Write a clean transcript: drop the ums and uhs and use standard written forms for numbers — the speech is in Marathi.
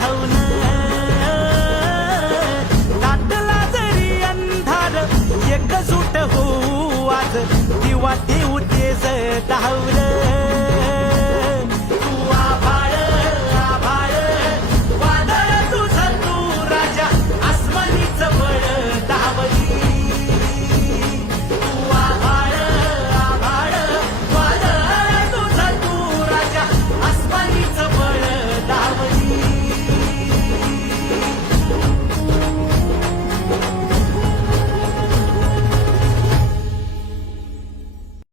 धावून दाटला जरी अंधार एकजूट होऊ आज दिवा देऊ तेज धावलं